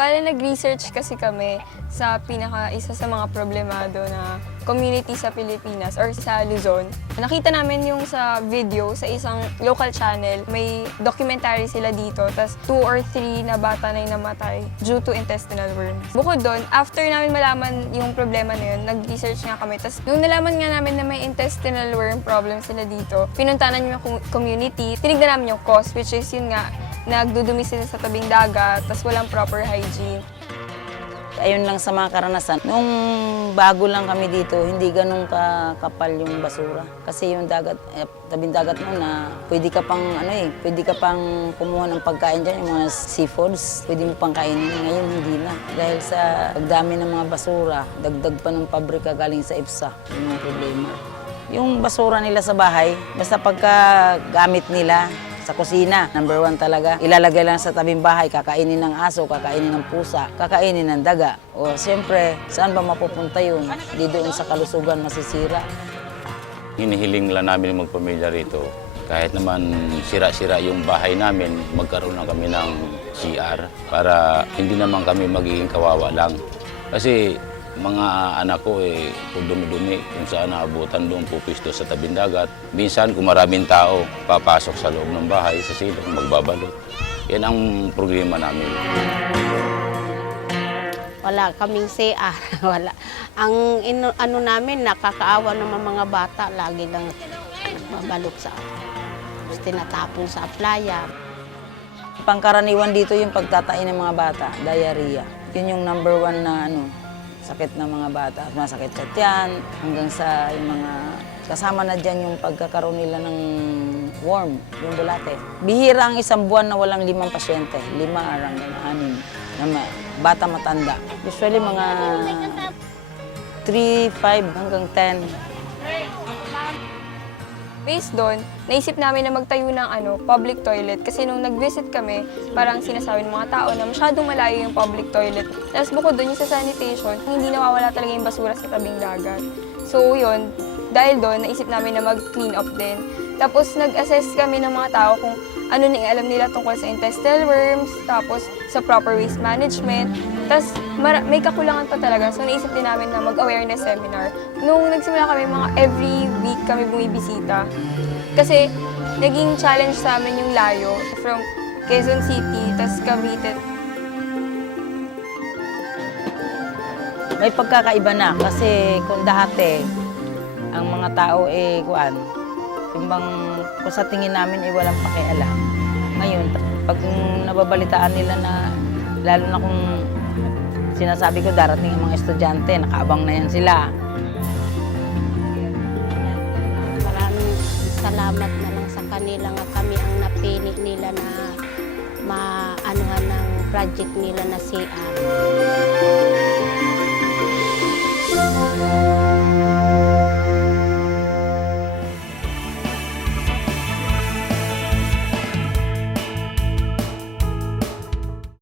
Bale, nag-research kasi kami sa isa sa mga problemado na community sa Pilipinas or sa Luzon. Nakita namin yung sa video sa isang local channel, may documentary sila dito, tas 2 or 3 na bata na yung namatay due to intestinal worms. Bukod doon, after namin malaman yung problema na yun, nag-research nga kami. Tas nung nalaman nga namin na may intestinal worm problem sila dito, pinuntahan namin yung community, tinignan namin yung cause, which is yun nga, nagdudumi sila sa tabing dagat, tas walang proper hygiene. Ayun lang sa mga karanasan. Nung bago lang kami dito, hindi ganun kakapal yung basura. Kasi yung dagat, tabing dagat mo na pwede ka pang kumuha ng pagkain dyan, yung mga seafoods, pwede mo pang kainin. Ngayon hindi na. Dahil sa pagdami ng mga basura, dagdag pa ng pabrika galing sa EPSA, yung mga problema. Yung basura nila sa bahay, basta pagka gamit nila, sa kusina, number 1 talaga. Ilalagay lang sa tabing bahay, kakainin ng aso, kakainin ng pusa, kakainin ng daga. O siyempre, saan ba mapupunta yun? Di doon sa kalusugan masisira. Hinihiling lang namin magpamilya rito. Kahit naman sira-sira yung bahay namin, magkaroon lang kami ng CR para hindi naman kami magiging kawawa lang. Kasi mga anak ko kung dumi-dumi, kung saan naabutan doon pupisto sa tabing dagat. Minsan kung maraming tao, papasok sa loob ng bahay, sa silong, magbabalot. Yan ang problema namin. Wala kaming CR, wala. Ang ano namin, nakakaawa naman mga bata, lagi lang mabalot sa tinatapon sa playa. Pangkaraniwan dito yung pagtatain ng mga bata, diarrhea. Yun yung number 1 na sakit ng mga bata. Masakit sa tiyan, hanggang sa yung mga kasama na dyan yung pagkakaroon nila ng worm, yung bulate. Bihira ang isang buwan na walang 5 pasyente, 5 arang, 6, na bata matanda. Usually mga 3, 5 hanggang 10. Based doon, naisip namin na magtayo ng public toilet kasi nung nag-visit kami, parang sinasabi ng mga tao na masyadong malayo yung public toilet. Tapos bukod doon yung sa sanitation, hindi nawawala talaga yung basura sa tabing dagat. So yun, dahil doon, naisip namin na mag-clean up din. Tapos nag-assess kami ng mga tao kung ano na alam nila tungkol sa intestinal worms, tapos sa proper waste management. Tapos may kakulangan pa talaga, so naisip din namin na mag-awareness seminar. Nung nagsimula kami, mga every week kami bumibisita. Kasi naging challenge sa amin yung layo from Quezon City, tapos Cavite. May pagkakaiba na kasi kung dati, ang mga tao yung bang kung sa tingin namin walang pakialam. Ngayon, pag nababalitaan nila na, lalo na kung sinasabi ko darating yung mga estudyante, nakaabang na yan sila. Maraming salamat na lang sa kanila nga kami ang napili nila na maanuhan ng project nila na CR.